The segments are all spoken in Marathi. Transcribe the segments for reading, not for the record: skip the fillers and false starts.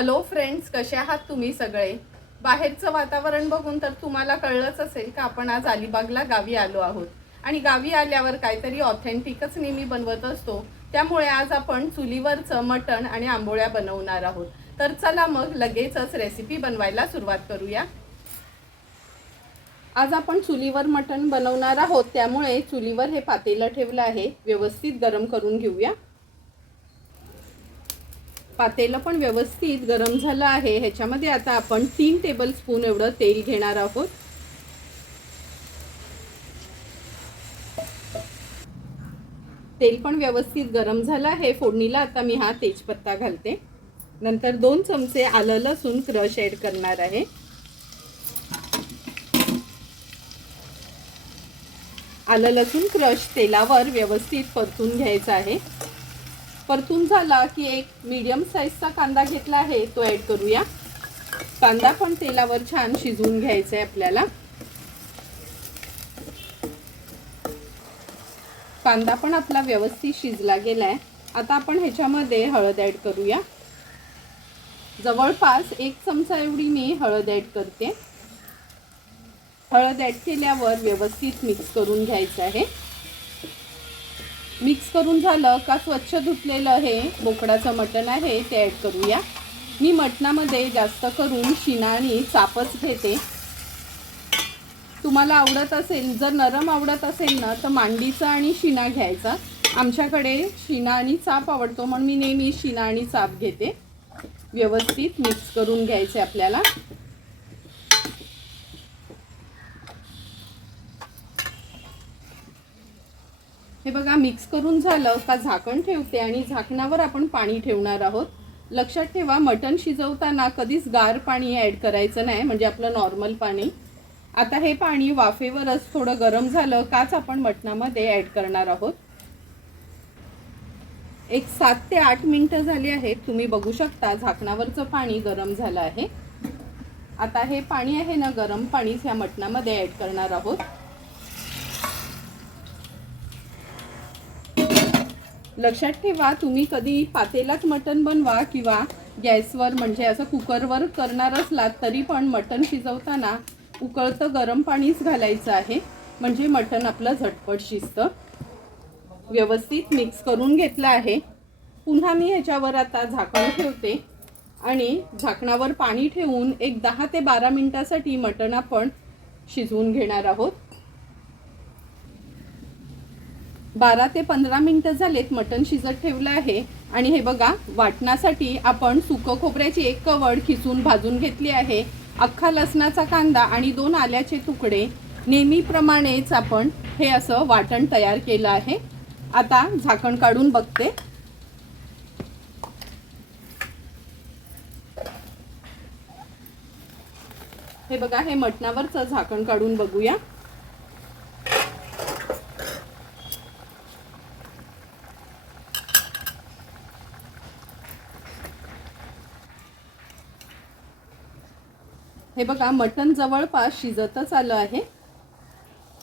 हॅलो फ्रेंड्स, कसे आहात तुम्ही सगळे? बाहेरचं वातावरण बघून तर तुम्हाला कळलंच असेल की आपण आज अलिबागला गावी आलो आहोत. आणि गावी आल्यावर काहीतरी ऑथेंटिकच नेहमी बनवत असतो. त्यामुळे आज आपण चुलीवरचं मटण आणि आंबोळ्या बनवणार आहोत. तर चला मग लगेचच रेसिपी बनवायला सुरुवात करूया. आज आपण चुलीवर मटण बनवणार आहोत, त्यामुळे चुलीवर हे पातेलं ठेवलं आहे. व्यवस्थित गरम करून घेऊया. पातेलं पण व्यवस्थित गरम झालं आहे. ह्याच्यामध्ये आता आपण 3 टेबलस्पून एवढं तेल घेणार आहोत. तेल पण व्यवस्थित गरम झालं आहे. फोडणीला आता मी हा तेजपत्ता घालते. नंतर 2 चमचे आलं लसूण क्रश ॲड करणार आहे. आलं लसूण क्रश तेलावर व्यवस्थित परतून घ्यायचा आहे. परतून झाला की एक मीडियम साईजचा कांदा घेतला आहे, तो ॲड करूया. कांदा पण तेलावर छान शिजवून घ्यायचा आहे आपल्याला. कांदा पण आपला व्यवस्थित शिजला गेलाय. आता आपण ह्याच्यामध्ये हळद ॲड करूया. जवळपास 1 चमचा एवढी मी हळद ॲड करते. हळद ॲड केल्यावर व्यवस्थित मिक्स करून घ्यायचं आहे. मिक्स करून झालं का स्वच्छ धुतलेलं हे बोकडाचं मटण आहे ते ॲड करूया. मी मटणामध्ये जास्त करून शिना आणि चापच घेते. तुम्हाला आवडत असेल, जर नरम आवडत असेल ना, तर मांडीचा आणि शिना घ्यायचा. आमच्याकडे शिना आणि चाप आवडतो, म्हणून मी नेहमी शिना आणि चाप घेते. व्यवस्थित मिक्स करून घ्यायचे आपल्याला. हे बघा, मिक्स करून झालं का झाकण ठेवते आणि झाकणावर आपण पाणी ठेवणार आहोत. लक्षात ठेवा, मटण शिजवताना कधीच गार पाणी ॲड करायचं नाही, म्हणजे आपलं नॉर्मल पाणी. आता हे पाणी वाफेवरच थोडं गरम झालं काच आपण मटणामध्ये ॲड करणार आहोत. एक 7 ते 8 मिनिटं झाली आहेत. तुम्ही बघू शकता झाकणावरचं पाणी गरम झालं आहे. आता हे पाणी आहे ना, गरम पाणी ह्या मटणामध्ये ॲड करणार आहोत. लक्षात ठेवा, तुम्ही कधी पातेलात मटण बनवा किंवा गॅसवर म्हणजे असं कुकरवर करणार असलात तरी पण मटण शिजवताना उकळतं गरम पाणीच घालायचं आहे, म्हणजे मटण आपलं झटपट शिजतं. व्यवस्थित मिक्स करून घेतलं आहे. पुन्हा मी ह्याच्यावर आता झाकण ठेवते आणि झाकणावर पाणी ठेवून एक 10 ते 12 मिनिटासाठी मटण आपण शिजवून घेणार आहोत. 12 ते 15 मिनिटं झालेत मटण शिजत ठेवलं आहे. आणि हे बघा, वाटणासाठी आपण सुकं खोबऱ्याची 1 कवड खिसून भाजून घेतली आहे. अख्खा लसणाचा कांदा आणि 2 आल्याचे तुकडे, नेहमीप्रमाणेच आपण हे असं वाटण तयार केलं आहे. आता झाकण काढून बघते. हे बघा, हे मटणावरचं झाकण काढून बघूया. हे बघा, मटण जवळपास शिजतच आलं आहे.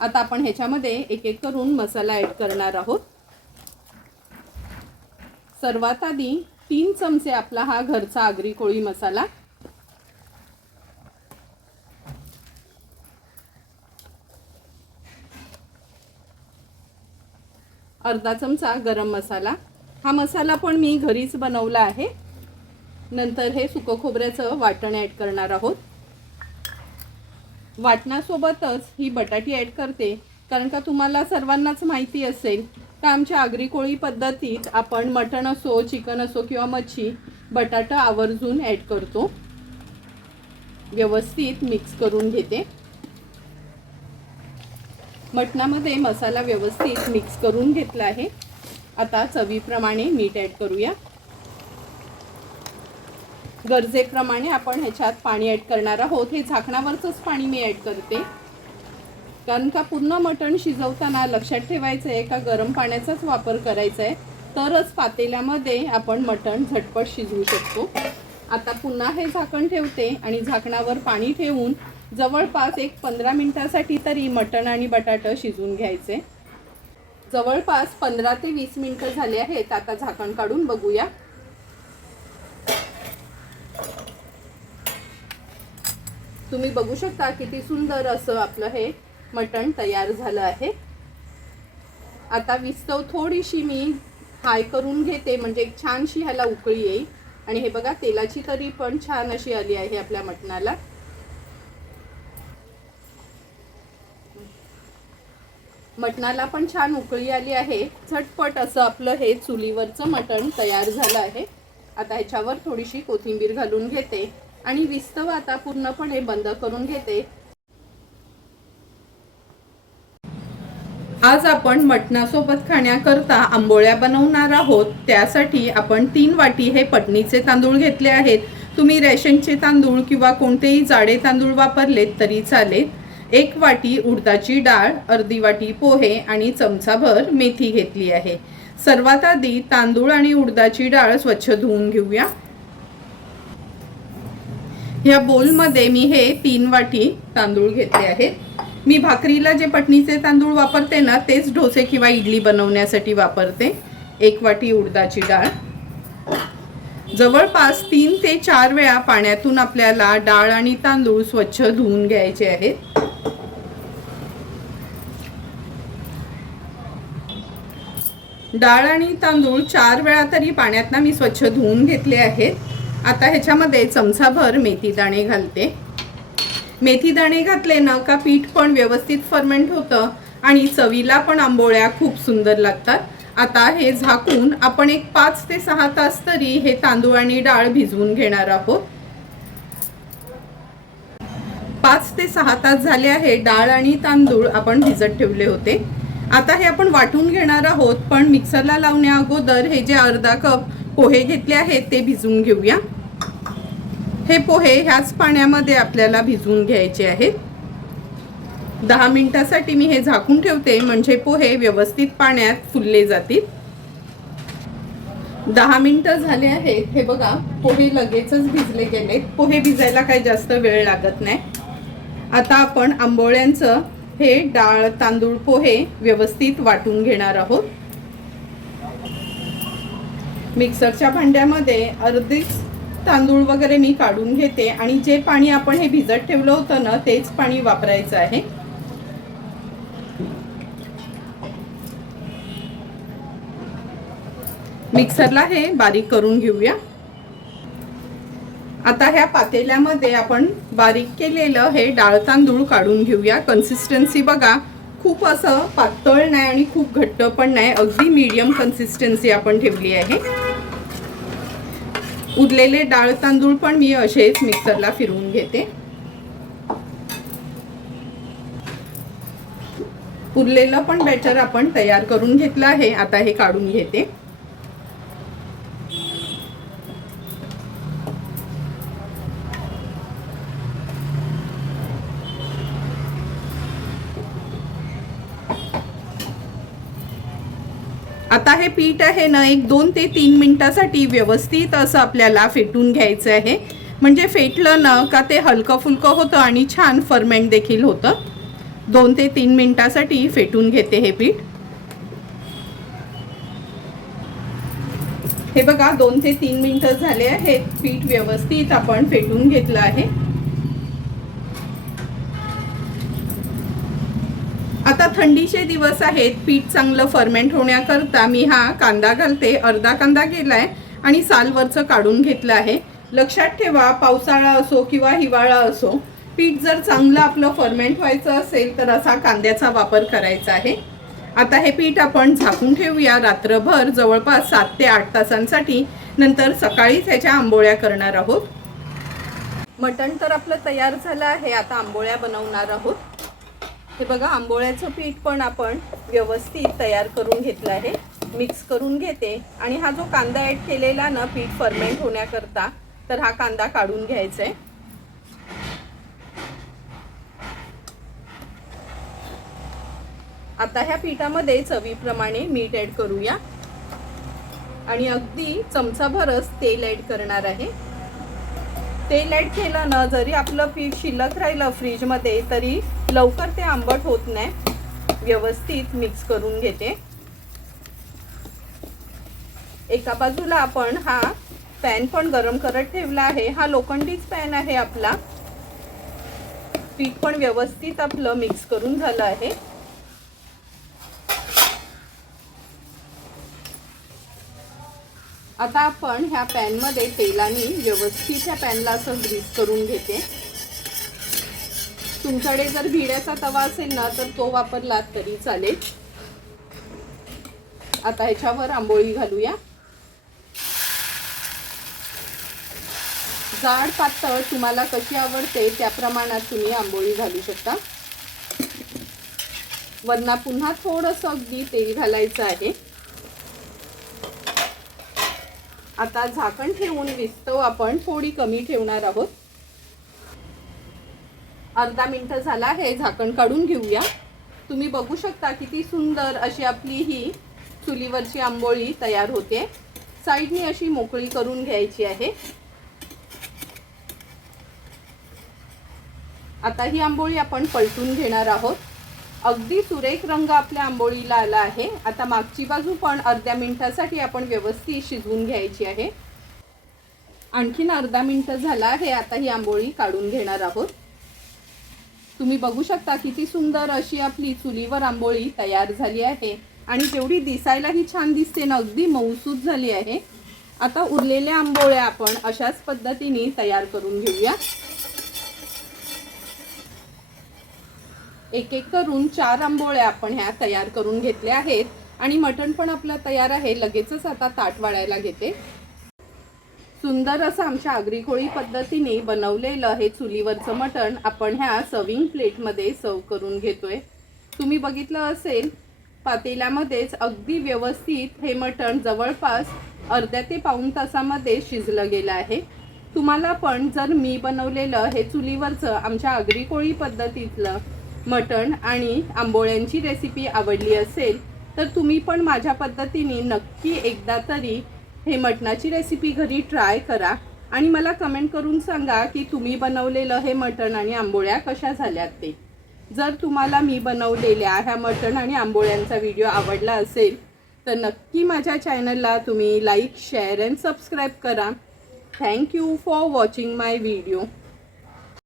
आता आपण ह्याच्यामध्ये एक एक करून मसाला ॲड करणार आहोत. सर्वात आधी 3 चमचे आपला हा घरचा आगरी कोळी मसाला, अर्धा चमचा गरम मसाला. हा मसाला पण मी घरीच बनवला आहे. नंतर हे सुकं खोबऱ्याचं वाटण ॲड करणार आहोत. वाटणासोबतच ही बटाटी ॲड करते, कारण का तुम्हाला सर्वांनाच माहिती असेल का आमच्या आगरी कोळी पद्धतीत आपण मटण असो, चिकन असो किंवा मच्छी, बटाटा आवर्जून ॲड करतो. व्यवस्थित मिक्स करून घेते. मटणामध्ये मसाला व्यवस्थित मिक्स करून घेतला आहे. आता चवीप्रमाणे मीठ ॲड करूया. गरजेप्रमाणे आपण ह्याच्यात पाणी ॲड करणार आहोत. हे झाकणावरचंच पाणी मी ॲड करते, कारण का पूर्ण मटण शिजवताना लक्षात ठेवायचं आहे का गरम पाण्याचाच वापर करायचा आहे, तरच पातेल्यामध्ये आपण मटण झटपट शिजवू शकतो. आता पुन्हा हे झाकण ठेवते आणि झाकणावर पाणी ठेवून जवळपास एक 15 मिनिटासाठी तरी मटण आणि बटाटा शिजवून घ्यायचे. जवळपास 15 ते 20 मिनिटं झाली आहेत. आता झाकण काढून बघूया. तुम्ही बघू शकता किती सुंदर असं आपलं हे मटण तयार झालं आहे। आता विस्तव थोडीशी मी हाय करून घेते, म्हणजे एक छानशी ह्याला उकळी येईल। आणि हे बघा तेलाची तरी पण छान अशी आली आहे आपल्या मटणाला। मटणाला पण छान उकळी आली आहे। झटपट असं आपलं हे चुलीवरचं मटण तयार झालं आहे। आता ह्याच्यावर थोडीशी कोथिंबीर घालून घेते आणि विस्तव आता पूर्णपणे बंद करून घेते। आज आपण मटणासोबत खाण्याकरता आंबोळ्या बनवणार आहोत। त्यासाठी आपण 3 वाटी हे पटणीचे तांदूळ घेतले आहेत। तुम्ही रेशनचे तांदूळ किंवा कोणतेही जाडे तांदूळ वापरलेत तरी चालेल। 1 वाटी उडदाची डाळ, अर्धी वाटी पोहे आणि चमचाभर मेथी घेतली आहे। सर्वात आधी तांदूळ आणि उडदाची डाळ स्वच्छ धुवून घेऊया। ह्या बोलमध्ये मी हे 3 वाटी तांदूळ घेतले आहेत। मी भाकरीला जे पटणीचे तांदूळ वापरते ना तेच डोसे किंवा इडली बनवण्यासाठी वापरते। 1 वाटी उडदाची डाळ। जवळपास 3 ते 4 वेळा पाण्यातून आपल्याला डाळ आणि तांदूळ स्वच्छ धुवून घ्यायचे आहेत। डाळ आणि तांदूळ 4 वेळा तरी पाण्यातून मी स्वच्छ धुवून घेतले आहेत। आता ह्याच्यामध्ये चमचाभर मेथी दाणे घालते। मेथी दाणे घातले ना का पीठ पण व्यवस्थित फर्मेंट होतं आणि चवीला पण आंबोळ्या खूप सुंदर लागतात। आता हे झाकून आपण एक 5 ते 6 तास तरी हे तांदूळ आणि डाळ भिजवून घेणार आहोत। 5 ते 6 तास झाले आहे डाळ आणि तांदूळ आपण भिजत ठेवले होते। आता हे आपण वाटून घेणार आहोत, पण मिक्सरला लावण्या अगोदर हे जे अर्धा कप पोहे घेतले आहेत ते भिजवून घेऊया। हे पोहे ह्याच पाण्यामध्ये आपल्याला भिजवून घ्यायचे आहेत। 10 मिनिटांसाठी मी हे झाकून ठेवते, म्हणजे पोहे व्यवस्थित पाण्यात फुलले जातील। 10 मिनिटं झाले आहेत। हे बघा पोहे लगेचच भिजले गेलेत। पोहे भिजायला काही जास्त वेळ लागत नाही। आता आपण आंबोळ्यांचं हे डाळ तांदूळ पोहे व्यवस्थित वाटून घेणार आहोत। मिक्सरच्या भांड्यामध्ये अर्धीच तांदूळ वगैरे मी काढून घेते आणि जे पाणी आपण हे भिजत ठेवलं होतं ना तेच पाणी वापरायचं आहे। मिक्सरला हे बारीक करून घेऊया। आता ह्या पातेल्यामध्ये आपण बारीक केलेलं हे डाळ तांदूळ काढून घेऊया। कन्सिस्टन्सी बघा, खूप असं पातळ नाही आणि खूप घट्ट पण नाही, अगदी मीडियम कन्सिस्टन्सी आपण ठेवली आहे। उरलेले डाळ तांदूळ पण मी असेच मिक्सरला फिरवून घेते। उरलेलं पण बॅटर आपण तयार करून घेतलं आहे। आता हे काढून घेते। आता हे पीठ आहे ना एक 2 ते 3 मिनिटांसाठी व्यवस्थित असं आपल्याला फेटून घ्यायचं आहे, म्हणजे फेटलं ना का ते हलकं फुलकं होतं आणि छान फर्मेंट देखील होतं। 2 ते 3 मिनिटांसाठी फेटून घेते हे पीठ। हे बघा 2 ते 3 मिनिटं झाले आहेत। पीठ व्यवस्थित आपण फेटून घेतलं आहे। आता थंडीचे दिवस आहेत, पीठ चांगलं फर्मेंट होण्याकरता मी हा कांदा घालते। अर्धा कांदा केलाय आणि सालवरचं काढून घेतलं आहे। लक्षात ठेवा, पावसाळा असो किंवा हिवाळा असो, पीठ जर चांगलं आपलं फर्मेंट व्हायचं असेल तर असा कांद्याचा वापर करायचा आहे। आता हे पीठ आपण झाकून ठेवूया रात्रभर, जवळपास 7 ते 8 तासांसाठी। नंतर सकाळीच ह्याच्या आंबोळ्या करणार आहोत। मटण तर आपलं तयार झालं आहे। आता आंबोळ्या बनवणार आहोत। हे बघा आंबोळ्याचं पीठ पण आपण व्यवस्थित तयार करून घेतलं आहे। मिक्स करून घेते आणि हा जो कांदा ॲड केलेला ना पीठ फर्मेंट होण्याकरता, तर हा कांदा काढून घ्यायचा आहे। आता ह्या पीठामध्ये चवीप्रमाणे मीठ ॲड करूया आणि अगदी चमचाभरच तेल ॲड करणार आहे। तेल ॲड केलं ना जरी आपलं पीठ शिल्लक राहिलं फ्रीजमध्ये तरी लवकर ते आंबट होत नाही। व्यवस्थित मिक्स करून घेते। एका बाजूला आपण हा पॅन पण गरम करत ठेवला आहे। हा लोखंडीच पॅन आहे आपला। पीठ पण व्यवस्थित आपलं मिक्स करून झालं आहे. आता आपण ह्या पॅनमध्ये तेलाने व्यवस्थित ह्या पॅनला असं ग्रीस करून घेते. तुमच्याकडे जर भिड्याचा तवा असेल ना तर तो वापरलात तरी चालेल. आता ह्याच्यावर आंबोळी घालूया. जाड पातळ तुम्हाला कशी आवडते त्या प्रमाणात तुम्ही आंबोळी घालू शकता. वरना पुन्हा थोडंसं अगदी तेल घालायचं आहे. आता झाकण ठेवून विस्तव आपण थोडी कमी ठेवणार आहोत. अर्धा मिनिट झाला आहे, झाकण काढून घेऊया. तुम्ही बघू शकता किती सुंदर अशी आपली ही चुलीवरची आंबोळी तयार होते. साईडनी अशी मोकळी करून घ्यायची आहे. आता ही आंबोळी आपण पलटून घेणार आहोत. अगदी सुरेख रंग आपल्या आंबोळीला आला आहे. आता मागची बाजू पण अर्ध्या मिनिटासाठी आपण व्यवस्थित शिजवून घ्यायची आहे. आणखीन अर्धा मिनिट झाला आहे. आता ही आंबोळी काढून घेणार आहोत. तुम्ही बघू शकता किती सुंदर अशी आपली चुलीवर आंबोळी तयार झाली आहे आणि जेवढी दिसायलाही छान दिसते ना, अगदी मऊसूत झाली आहे. आता उरलेल्या आंबोळ्या आपण अशाच पद्धतीने तयार करून घेऊया. एक एक करून 4 आंबोळ्या आपण ह्या तयार करून घेतल्या आहेत आणि मटण पण आपलं तयार आहे. लगेचच आता ताट वाढायला घेते. सुंदर असं आमच्या आगरी कोळी पद्धतीने बनवलेलं हे चुलीवरचं मटण आपण ह्या सर्विंग प्लेटमध्ये सर्व करून घेतोय. तुम्ही बघितलं असेल पातेल्यामध्येच अगदी व्यवस्थित हे मटण जवळपास अर्ध्या ते पाऊण तासामध्ये शिजलं गेलं आहे. तुम्हाला पण जर मी बनवलेलं हे चुलीवरचं आमच्या आगरी कोळी पद्धतीतलं मटण आणि आंबोळ्यांची रेसिपी आवडली असेल तर तुम्ही पण माझ्या पद्धतीने नक्की एकदा तरी हे मटणाची रेसिपी घरी ट्राय करा आणि मला कमेंट करून सांगा की तुम्ही बनवलेलं हे मटण आणि आंबोळ्या कशा झाल्यात ते. जर तुम्हाला मी बनवलेल्या ह्या मटण आणि आंबोळ्यांचा व्हिडिओ आवडला असेल तर नक्की माझ्या चॅनलला तुम्ही लाईक, शेअर अँड सबस्क्राईब करा. Thank you for watching my video.